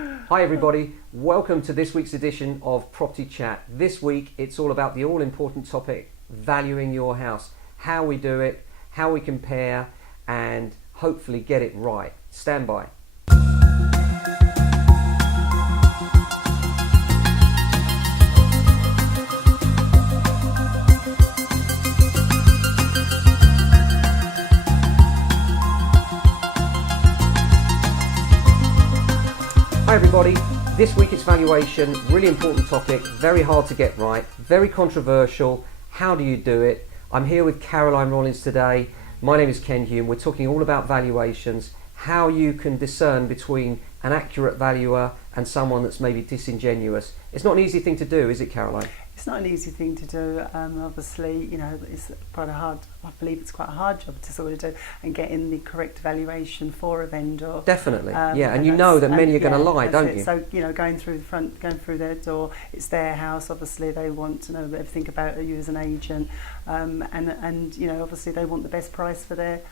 Hi everybody, welcome to this week's edition of Property Chat. This week it's all about the all-important topic, valuing your house. How we do it, how we compare, and hopefully get it right. Stand by. Hi everybody, this week it's valuation, really important topic, very hard to get right, very controversial. How do you do it? I'm here with Caroline Rollins today. My name is Ken Hume. We're talking all about valuations, how you can discern between an accurate valuer and someone that's maybe disingenuous. It's not an easy thing to do, is it, Caroline? It's not an easy thing to do. Obviously, you know, it's quite a hard. I believe it's quite a hard job to sort of do and get in the correct valuation for a vendor. Definitely, yeah. And you know that many are going to lie, don't you? So you know, going through the front, going through their door, it's their house. Obviously, they want to know everything about you as an agent, and you know, obviously, they want the best price for their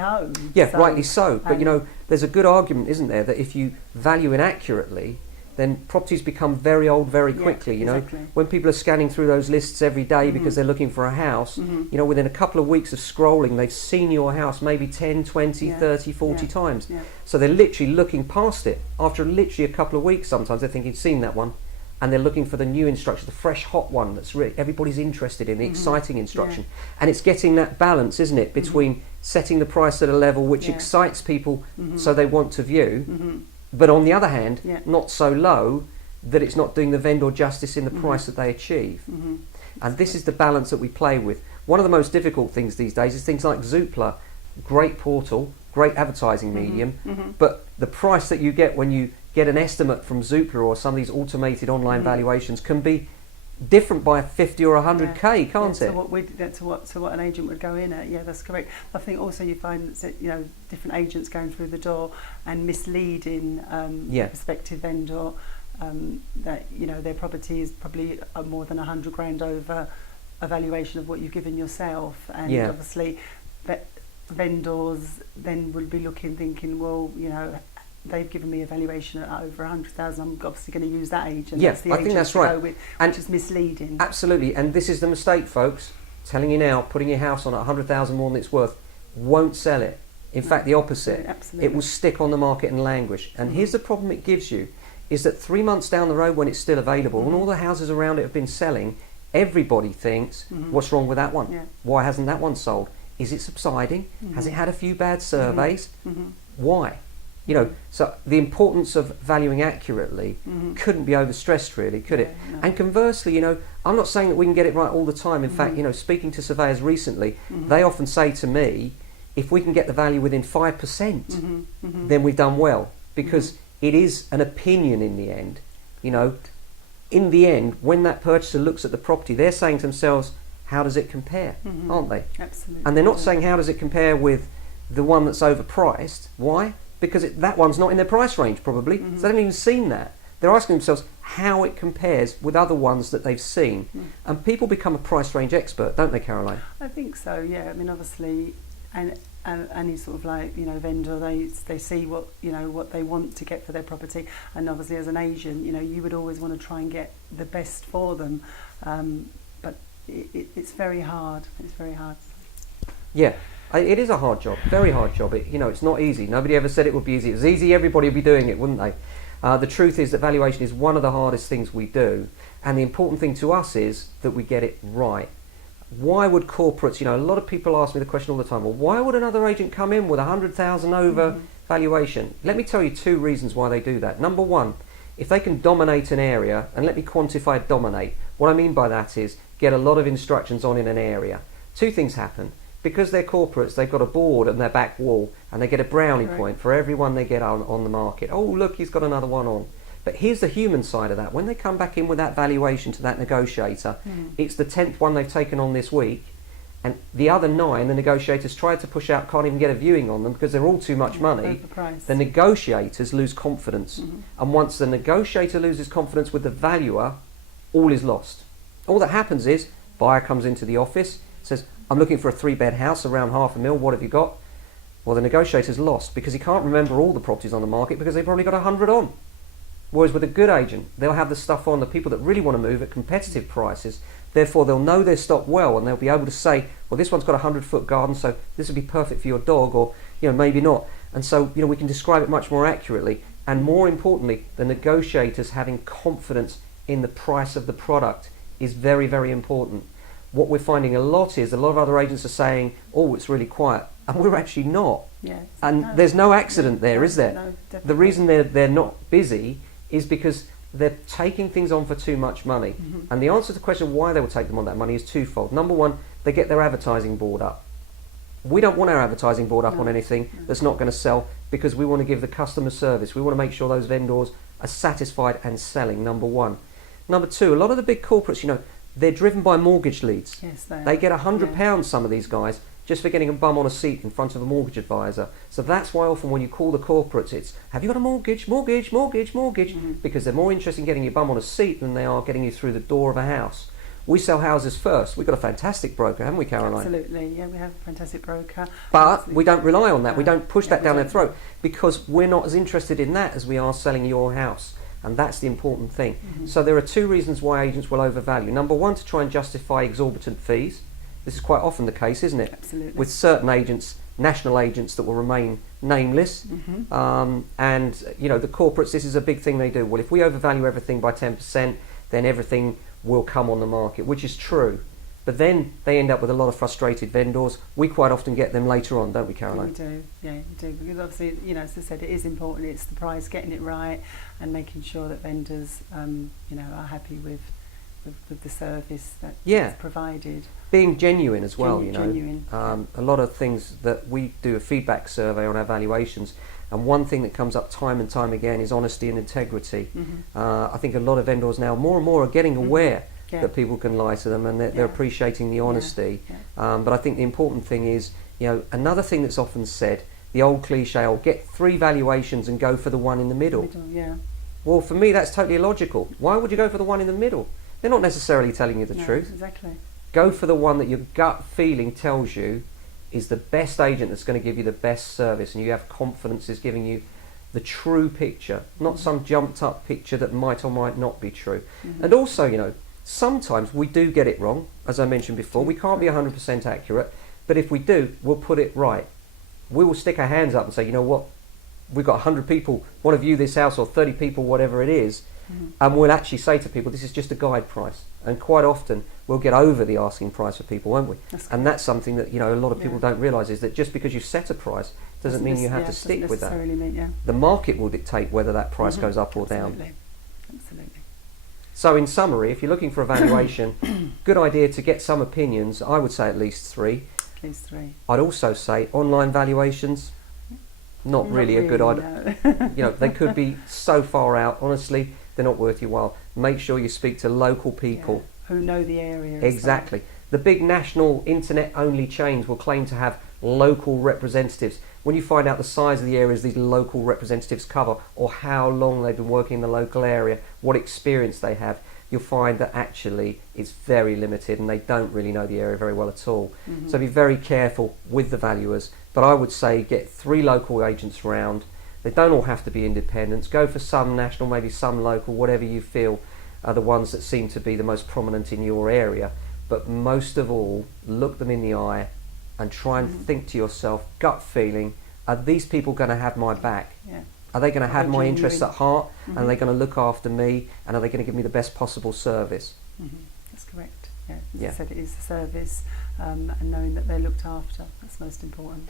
home. Yeah, so, rightly so. But you know, there's a good argument, isn't there, that if you value inaccurately, then properties become very old very quickly. You know, exactly. When people are scanning through those lists every day because they're looking for a house, you know, within a couple of weeks of scrolling, they've seen your house maybe 10, 20, 30, 40 times. Yeah. So they're literally looking past it. After literally a couple of weeks, sometimes they're thinking, seen that one, and they're looking for the new instruction, the fresh, hot one that's really everybody's interested in, the exciting instruction. And it's getting that balance, isn't it, between setting the price at a level which excites people so they want to view, but on the other hand, not so low that it's not doing the vendor justice in the price that they achieve. And this is the balance that we play with. One of the most difficult things these days is things like Zoopla, great portal, great advertising medium, but the price that you get when you get an estimate from Zoopla or some of these automated online valuations can be different by 50 or 100k, can't it? So what an agent would go in at. Yeah, that's correct. I think also you find that, you know, different agents going through the door and misleading prospective vendor, that, you know, their property is probably more than 100 grand over a valuation of what you've given yourself, and obviously vendors then will be looking, thinking, well, you know, they've given me a valuation at over 100,000. I'm obviously going to use that agent. Yeah, that's the I think that's right. With, and which is misleading. Absolutely, and this is the mistake, folks. Telling you now, putting your house on at 100,000 more than it's worth won't sell it. In fact, the opposite. Absolutely. It will stick on the market and languish. And here's the problem it gives you, is that 3 months down the road when it's still available and all the houses around it have been selling, everybody thinks, what's wrong with that one? Why hasn't that one sold? Is it subsiding? Has it had a few bad surveys? Why? You know, so the importance of valuing accurately couldn't be overstressed, really, could it? No. And conversely, you know, I'm not saying that we can get it right all the time. In fact, you know, speaking to surveyors recently, they often say to me, if we can get the value within 5%, then we've done well, because it is an opinion in the end. You know, in the end, when that purchaser looks at the property, they're saying to themselves, how does it compare, aren't they? Absolutely. And they're not saying, how does it compare with the one that's overpriced? Why? Because that one's not in their price range, probably. So they haven't even seen that. They're asking themselves how it compares with other ones that they've seen. And people become a price range expert, don't they, Caroline? I think so, yeah. I mean, obviously, and any sort of, like, you know, vendor, they see what, you know, what they want to get for their property. And obviously, as an agent, you know, you would always want to try and get the best for them. But it's very hard. It's very hard. Yeah. It is a hard job, very hard job. You know, it's not easy. Nobody ever said it would be easy. If it was easy, everybody would be doing it, wouldn't they? The truth is that valuation is one of the hardest things we do. And the important thing to us is that we get it right. Why would corporates, you know, a lot of people ask me the question all the time, well, why would another agent come in with 100,000 over valuation? Let me tell you 2 reasons why they do that. Number one, if they can dominate an area, and let me quantify dominate. What I mean by that is get a lot of instructions on in an area. 2 things happen. Because they're corporates, they've got a board on their back wall and they get a brownie point for every one they get on the market. Oh, look, he's got another one on. But here's the human side of that. When they come back in with that valuation to that negotiator, it's the 10th one they've taken on this week, and the other 9 the negotiators tried to push out, can't even get a viewing on them because they're all too much money. The negotiators lose confidence. And once the negotiator loses confidence with the valuer, all is lost. All that happens is, buyer comes into the office, says, I'm looking for a 3-bed house around $500,000, what have you got? Well, the negotiator's lost because he can't remember all the properties on the market because they've probably got 100 on. Whereas with a good agent, they'll have the stuff on the people that really want to move at competitive prices. Therefore, they'll know their stock well, and they'll be able to say, well, this one's got a 100-foot garden, so this would be perfect for your dog, or maybe not. And so we can describe it much more accurately. And more importantly, the negotiators having confidence in the price of the product is very, very important. What we're finding a lot of other agents are saying, oh, it's really quiet, and we're actually not. Yeah, and there's no accident there, is there? No, definitely. The reason they're not busy is because they're taking things on for too much money. And the answer to the question why they will take them on that money is twofold. Number one, they get their advertising board up. We don't want our advertising board up on anything that's not going to sell, because we want to give the customer service. We want to make sure those vendors are satisfied and selling, number one. Number two, a lot of the big corporates, they're driven by mortgage leads. Yes, they get £100, some of these guys, just for getting a bum on a seat in front of a mortgage advisor. So that's why often when you call the corporates, it's, have you got a mortgage, because they're more interested in getting your bum on a seat than they are getting you through the door of a house. We sell houses first. We've got a fantastic broker, haven't we, Caroline? Absolutely, yeah, we have a fantastic broker. But we don't rely on that. We don't push that down their throat, because we're not as interested in that as we are selling your house. And that's the important thing. So there are two reasons why agents will overvalue. Number one, to try and justify exorbitant fees. This is quite often the case, isn't it? Absolutely. With certain agents, national agents that will remain nameless. And, the corporates, this is a big thing they do. Well, if we overvalue everything by 10%, then everything will come on the market, which is true. But then they end up with a lot of frustrated vendors. We quite often get them later on, don't we, Caroline? We do, yeah, we do. Because obviously, as I said, it is important. It's the price, getting it right, and making sure that vendors, are happy with the service that is provided. Being genuine as well, Genuine. A lot of things that we do a feedback survey on our valuations, and one thing that comes up time and time again is honesty and integrity. I think a lot of vendors now more and more are getting aware that people can lie to them, and they're appreciating the honesty. But I think the important thing is, another thing that's often said, the old cliche, get 3 valuations and go for the one in the middle. Well, for me, that's totally illogical. Why would you go for the one in the middle? They're not necessarily telling you the truth. Exactly. Go for the one that your gut feeling tells you is the best agent that's going to give you the best service, and you have confidence is giving you the true picture, not some jumped up picture that might or might not be true. And also, sometimes we do get it wrong, as I mentioned before. We can't be 100% accurate, but if we do, we'll put it right. We will stick our hands up and say, you know what, we've got 100 people want to view this house, or 30 people, whatever it is, and we'll actually say to people, this is just a guide price. And quite often, we'll get over the asking price for people, won't we? And that's something that, a lot of people don't realise, is that just because you've set a price doesn't mean you have to stick with that. The market will dictate whether that price goes up or down. Absolutely. So in summary, if you're looking for a valuation, good idea to get some opinions. I would say at least 3. At least 3. I'd also say online valuations, not really a good idea. No. They could be so far out. Honestly, they're not worth your while. Make sure you speak to local people who know the area. Exactly. The big national internet-only chains will claim to have local representatives. When you find out the size of the areas these local representatives cover, or how long they've been working in the local area, what experience they have, you'll find that actually it's very limited, and they don't really know the area very well at all. So be very careful with the valuers. But I would say get 3 local agents round. They don't all have to be independents. Go for some national, maybe some local, whatever you feel are the ones that seem to be the most prominent in your area. But most of all, look them in the eye and try and think to yourself, gut feeling, are these people going to have my back? Are they going to have my interests at heart? And are they going to look after me? And are they going to give me the best possible service? That's correct. As I said, it is the service, and knowing that they're looked after. That's most important.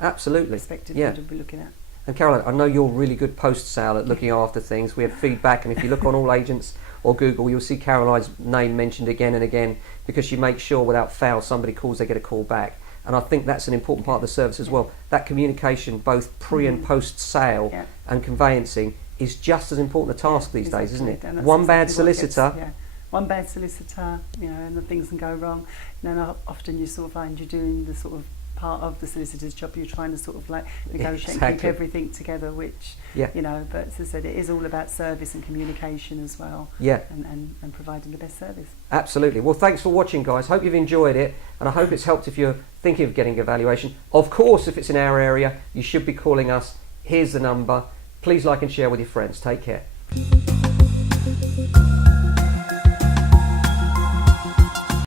Absolutely. Perspective to be looking at. And Caroline, I know you're really good post-sale at looking after things. We have feedback, and if you look on All Agents or Google, you'll see Caroline's name mentioned again and again, because she makes sure without fail somebody calls, they get a call back. And I think that's an important part of the service as well. That communication, both pre and post-sale and conveyancing, is just as important a task these days, isn't it? One bad solicitor. One bad solicitor, and the things can go wrong. And often you sort of find you're doing the sort of part of the solicitor's job. You're trying to sort of like negotiate and keep everything together, which but as I said, it is all about service and communication as well, and providing the best service. Absolutely. Well, thanks for watching, guys. Hope you've enjoyed it, and I hope it's helped if you're thinking of getting a valuation. Of course, if it's in our area, you should be calling us. Here's the number. Please like and share with your friends. Take care. soon.